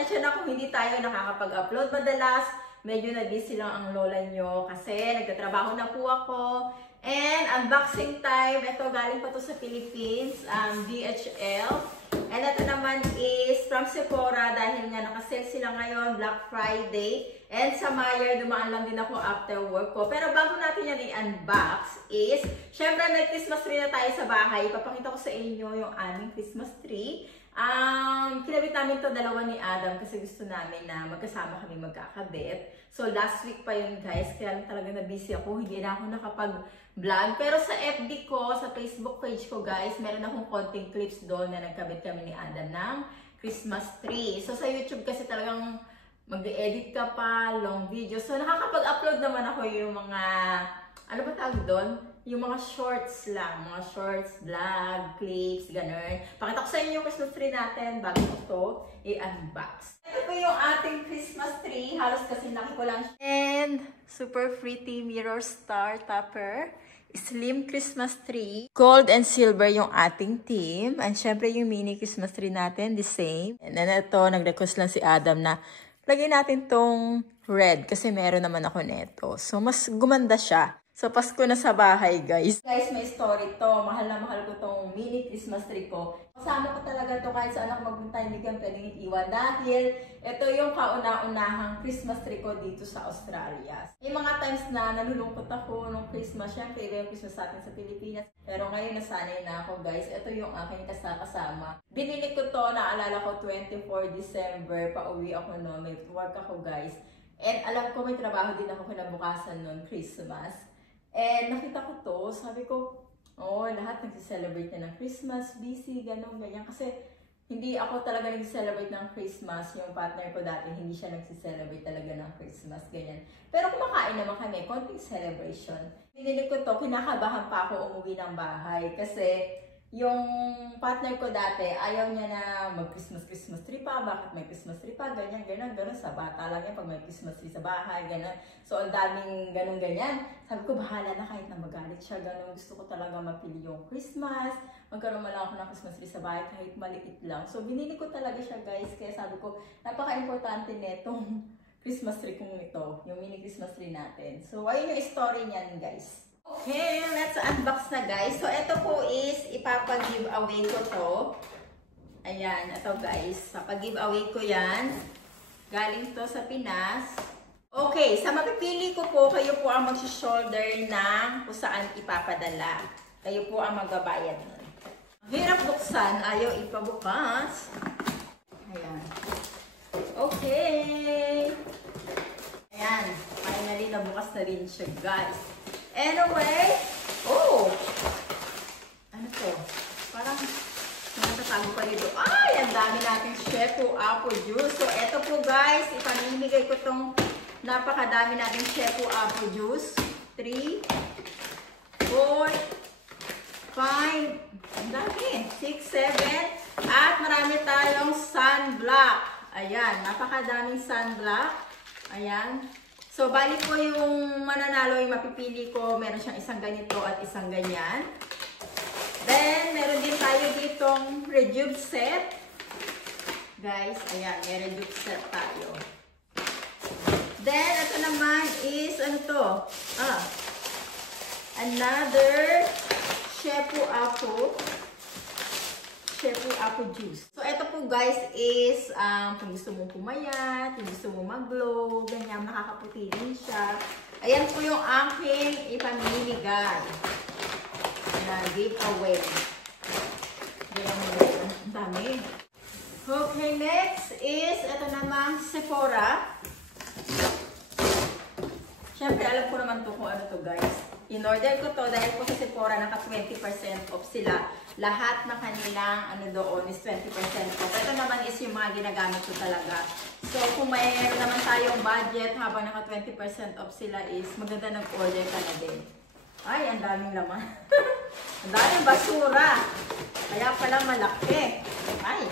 pasensya na kung hindi tayo nakakapag-upload madalas. Medyo na-busy lang ang lola nyo kasi nagtatrabaho na po ako. And unboxing time, ito galing pa to sa Philippines, DHL. And ito naman is from Sephora dahil nga nakasale sila ngayon, Black Friday. And sa Meijer, dumaan lang din ako after work ko. Pero bago natin yan i-unbox is, syempre may Christmas tree na tayo sa bahay. Ipapakita ko sa inyo yung aming Christmas tree. Kinabit namin to dalawa ni Adam kasi gusto namin na magkasama kami magkakabit. So last week pa yun guys, kaya talaga na busy ako, hindi na ako nakapag-vlog. Pero sa FB ko, sa Facebook page ko guys, meron akong konting clips doon na nagkabit kami ni Adam ng Christmas tree. So sa YouTube kasi talagang mag-edit ka pa, long video. So nakakapag-upload naman ako yung mga, ano ba tawag doon? Yung mga shorts lang, mga shorts, vlog, clips, ganun. Pakita ko sa inyo yung Christmas tree natin bago ko ito i-unbox. Ito po yung ating Christmas tree. Halos kasi laki ko lang. And super pretty mirror star topper. Slim Christmas tree. Gold and silver yung ating theme. And syempre yung mini Christmas tree natin, the same. And then ito, nag-request lang si Adam na lagyan natin tong red kasi meron naman ako neto. So mas gumanda siya. So, Pasko na sa bahay, guys. Guys, may story to. Mahal na mahal ko tong mini Christmas tree ko. Kasama ko talaga to kahit saan ako magpunta, hindi kang pwedeng iiwan. Dahil, ito yung kauna-unahang Christmas tree ko dito sa Australia. May mga times na nalulungkot ako nung Christmas. Siyempre, iba yung Christmas sa atin sa Pilipinas. Pero ngayon, nasanay na ako, guys. Ito yung aking kasama. Binili ko to, naalala ko, 24 December. Pauwi ako noon. May work ako, guys. And alam ko, may trabaho din ako kinabukasan noon, Christmas. And nakita ko to, sabi ko, oh, lahat nagsi-celebrate na ng Christmas, busy, ganun, ganyan. Kasi hindi ako talaga nagsi-celebrate ng Christmas. Yung partner ko dati, hindi siya nagsi-celebrate talaga ng Christmas, ganyan. Pero kumakain naman kami, konting celebration. Binili ko to, kinakabahan pa ako umuwi ng bahay. Kasi yung partner ko dati, ayaw niya na mag-Christmas tree pa. Bakit may Christmas tree pa? Ganyan, ganyan, ganyan. Sa bata lang yan pag may Christmas tree sa bahay, ganyan. So, ang daming ganun, ganyan. Sabi ko, bahala na kahit na magalit siya, ganun. Gusto ko talaga mapili yung Christmas. Magkaroon man lang ako ng Christmas tree sa bahay kahit maliit lang. So, binili ko talaga siya, guys. Kaya sabi ko, napaka-importante netong Christmas tree kong ito. Yung mini Christmas tree natin. So, ayun yung story niyan, guys. Okay, let's unbox na guys. So, ito po is ipapag-giveaway ko to. Ayan, ito guys. Papag-giveaway ko yan. Galing to sa Pinas. Okay, sa mapipili ko po, kayo po ang mag-shoulder ng kung saan ipapadala. Kayo po ang magbabayad nun. Hirap buksan, ayaw ipabukas. Ayan. Okay. Ayan, finally nabukas na rin siya guys. Anyway, oh! Ano to? Parang natatago pa dito. Ay, ang dami nating Shepu apple juice. So, eto po guys, ipamimigay ko tong napakadami nating Shepu apple juice. 3, 4, 5, ang dami. 6, 7, at marami tayong sunblock. Ayan, napakadaming sunblock. Ayan. So, bali po yung mananalo, yung mapipili ko, meron siyang isang ganito at isang ganyan. Then, meron din tayo ditong Rejuve set. Guys, ayan, may Rejuve set tayo. Then, ito naman is, ano to? Another Shepu apple juice. So, ito po guys is, kung gusto mong pumayat, kung gusto mong mag-glow, ganyan, nakakaputi din siya. Ayan po yung aking ipamimigay. Ayan, giveaway. Ganyan, ang dami. Okay, next is, ito naman, Sephora. Siyempre, alam ko naman to kung ano to guys. In-order ko to dahil po sa Sephora naka 20% off sila. Lahat na kanilang ano doon is 20% off. Ito naman is yung mga ginagamit ko talaga. So kung mayroon naman tayong budget habang naka 20% off sila is maganda nag-order ka na din. Ay, ang daming laman. Ang daming basura. Kaya pala malaki. Ay,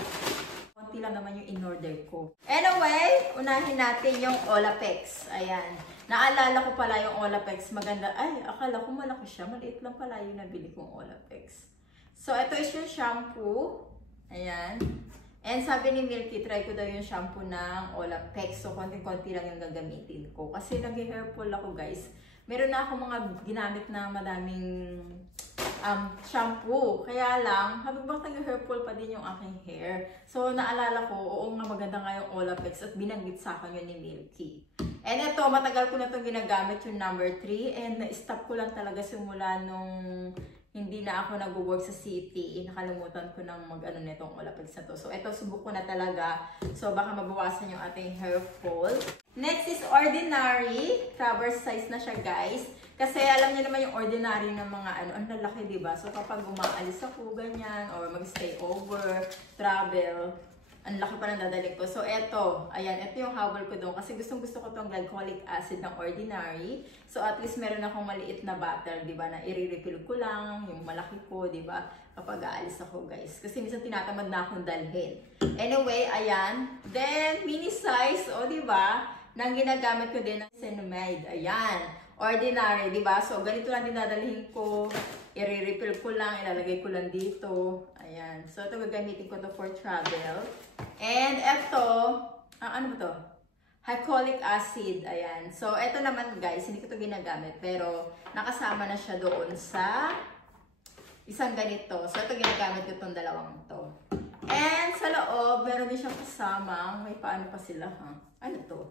konti lang naman yung in-order ko. Anyway, unahin natin yung Olaplex. Ayan. Naalala ko pala yung Olaplex. Maganda. Ay, akala ko malaki siya. Maliit lang pala yung nabili kong Olaplex. So, ito is yung shampoo. Ayan. And sabi ni Milky, try ko daw yung shampoo ng Olaplex. So, konting-konti lang yung gagamitin ko. Kasi nag-hair fall ako, guys. Meron na ako mga ginamit na madaming shampoo. Kaya lang, habang nag-hair fall pa din yung aking hair. So, naalala ko, oo nga maganda nga yung Olaplex at binanggit sa akin yun ni Milky. And ito, matagal ko na itong ginagamit yung number 3. And na-stop ko lang talaga simula nung hindi na ako nag-work sa city. Nakalimutan ko ng mag-ano nitong Olaplex na to. So, ito, subok ko na talaga. So, baka mabawasan yung ating hair fall. Next is Ordinary. Traverse size na siya, guys. Kasi alam niyo naman yung Ordinary ng mga ano, ang lalaki, diba? So, kapag umaalis ako, ganyan, or mag-stay over, travel, ang laki pa ng dadalik ko. So, eto. Ayan, ito yung habol ko doon. Kasi gustong-gusto ko itong glycolic acid ng Ordinary. So, at least meron akong maliit na bottle, diba? Na i-refill ko lang, yung malaki ko, diba? Kapag aalis ako, guys. Kasi minsan tinatamad na akong dalhin. Anyway, ayan. Then, mini size, o diba? Nang ginagamit ko din ng Cenomide. Ayan. Ordinary, diba? So, ganito lang din dadalhin ko. I-refill ko lang, ilalagay ko lang dito. Ayan. So, ito gagamitin ko to for travel. And ito, ano ba to? Glycolic acid. Ayan. So, ito naman guys, hindi ko to ginagamit. Pero, nakasama na siya doon sa isang ganito. So, ito ginagamit ko itong dalawang to. And sa loob, meron din siyang kasama. May paano pa sila, ha? Ano to?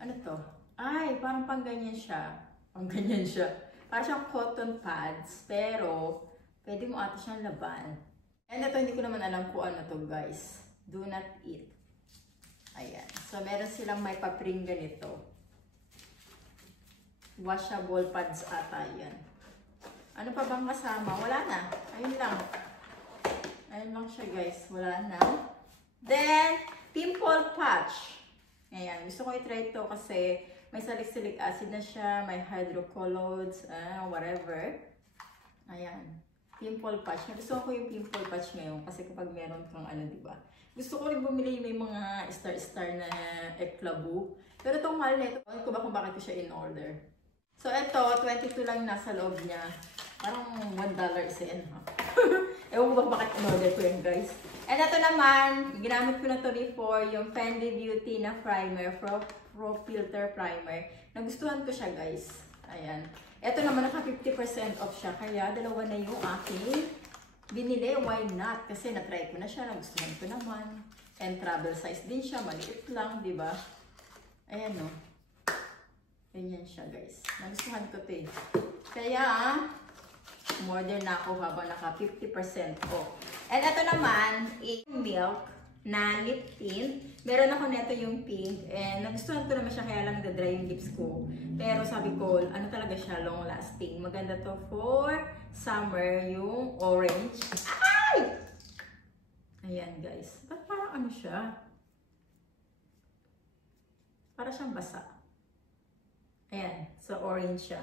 Ano to? Ay, parang pang ganyan siya. Pang ganyan siya. Parang siyang cotton pads, pero pwede mo ata siyang laban. And ito, hindi ko naman alam kung ano to, guys. Do not eat. Ayan. So, meron silang may papring ganito. Washable pads ata yan. Ano pa bang kasama? Wala na. Ayun lang. Ayun lang siya, guys. Wala na. Then, pimple patch. Ayan. Gusto ko i-try ito kasi may salicylic acid na siya, may hydrocolloids, whatever. Ayan. Pimple patch. Gusto ko yung pimple patch ngayon kasi kapag meron kang ano, diba? Gusto ko rin bumili may mga star-star na Eclaboo. Pero itong mahal nito, alam ko ba kung bakit ko siya in-order. So, ito, 22 lang nasa loob niya. Parang $1 isa yan, ha? Ewan ko ba bakit in-order ko yan, guys. And ito naman, ginamit ko na to before, yung Fendi Beauty na primer, Pro Filter Primer. Nagustuhan ko siya, guys. Ayan. Ito naman, naka 50% off siya. Kaya, dalawa na yung aking binili. Why not? Kasi na-try ko na siya. Nagustuhan ko naman. And travel size din siya. Maliit lang, di ba? Ayan, no? Ganyan siya, guys. Nagustuhan ko ito, eh. Kaya, order na ako habang naka 50% off. And ito naman, milk na lip tint. Meron ako neto yung pink. And nagustuhan ko naman siya, kaya lang nagda-dry yung lips ko. Pero sabi ko, ano talaga siya, long lasting. Maganda to for summer, yung orange. Ay! Ayan, guys. Ba't parang ano siya? Para siyang basa. Ayan, so orange siya.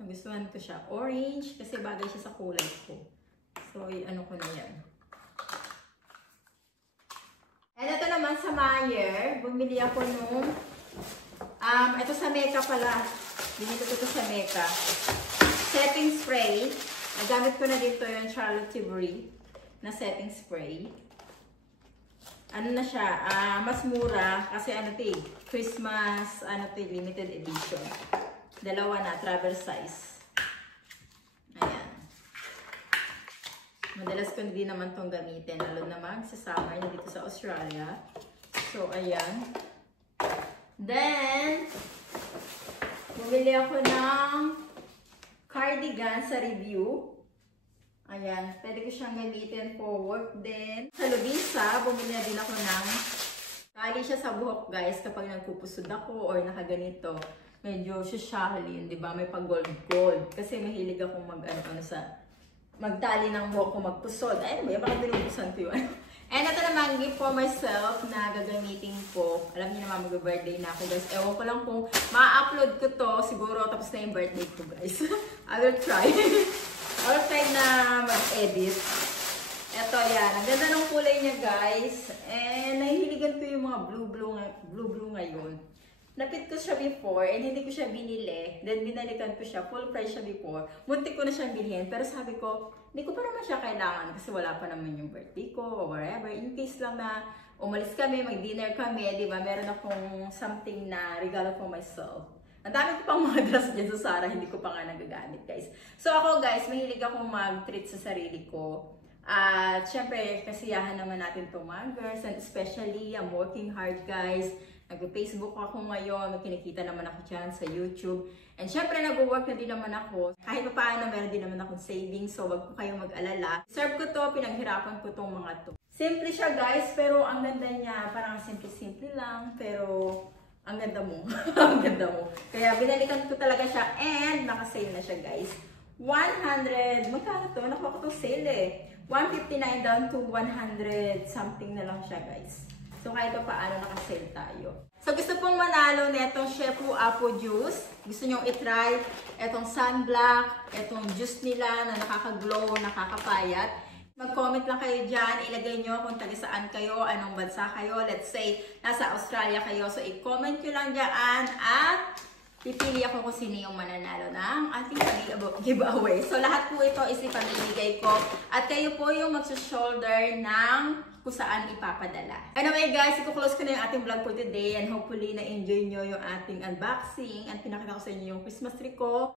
Nagustuhan ko siya. Orange, kasi bagay siya sa kulay ko. So, ano ko na yan. And ito naman sa Mayer, bumili ako nung, ito sa Mecca pala. Binili ko ito sa Mecca. Setting spray. Nagamit ko na dito yung Charlotte Tilbury na setting spray. Ano na siya, mas mura kasi ano ito eh, Christmas, ano ito, limited edition. Dalawa na, travel size. Ayan. Madalas ko hindi naman itong gamitin. Lalo naman sa summer na dito sa Australia. So, ayan. Then, bumili ako ng cardigan sa review. Ayan. Pwede ko siyang gamitin for work din. Sa Lovisa, bumili din ako ng tali siya sa buhok, guys. Kapag nagpupusod ako or nakaganito. Medyo sashalin, di ba? May pag-gold-gold. Kasi mahilig akong magtali ng buhok ko, magpusod. Ay, ba? Bakit binubusan ko yun? And ito naman, gift for myself na gagamitin ko. Alam niyo naman, mag-birthday na ako, guys. Ewan ko lang kung ma-upload ko to. Siguro, tapos na yung birthday ko, guys. I will try. I will try na mag-edit. Ito, yan. Ang ganda ng kulay niya, guys. And nahihiligan ko yung mga blue-blue ngayon. napit ko siya before and hindi ko siya binili. Then binalikan ko siya, full price siya before. Muntik ko na siyang bilhin, pero sabi ko, hindi ko pa naman siya kailangan kasi wala pa naman yung birthday ko or whatever. In case lang na umalis kami, mag-dinner kami, di ba? Meron akong something na regalo for myself. Ang dami ko pang mga dress dyan sa Zara, hindi ko pa nga nagagamit, guys. So ako, guys, mahilig akong mag-treat sa sarili ko. At syempre, kasiyahan naman natin itong mga girls, and especially, I'm working hard, guys. Nag-Facebook ako ngayon, may kinikita naman ako dyan sa YouTube. And syempre, nag-work na din naman ako. Kahit pa paano, meron din naman akong savings, so wag po kayong mag-alala. Serve ko to, pinaghirapan ko tong mga to. Simple siya, guys, pero ang ganda niya, parang simple-simple lang, pero ang ganda mo. Ang ganda mo. Kaya binalikan ko talaga siya and naka-sale na siya, guys. 100, magkano to? Nakuha ko to sale eh. 159 down to 100 something na lang siya, guys. So, kahit pa paano naka-sale tayo. So, gusto pong manalo netong Shepu Apple Juice. Gusto nyo i-try etong sunblock, etong juice nila na nakaka-glow, nakakapayat. Mag-comment lang kayo dyan. Ilagay nyo kung taga saan kayo, anong bansa kayo. Let's say, nasa Australia kayo. So, i-comment nyo lang dyan at pipili ako kung sino yung mananalo ng ating giveaway. So, lahat po ito is ipamimigay ko. At kayo po yung magsa-shoulder ng kung saan ipapadala. Anyway guys, i-close ko na yung ating vlog for today and hopefully na-enjoy nyo yung ating unboxing and pinakita ko sa inyo yung Christmas tree ko.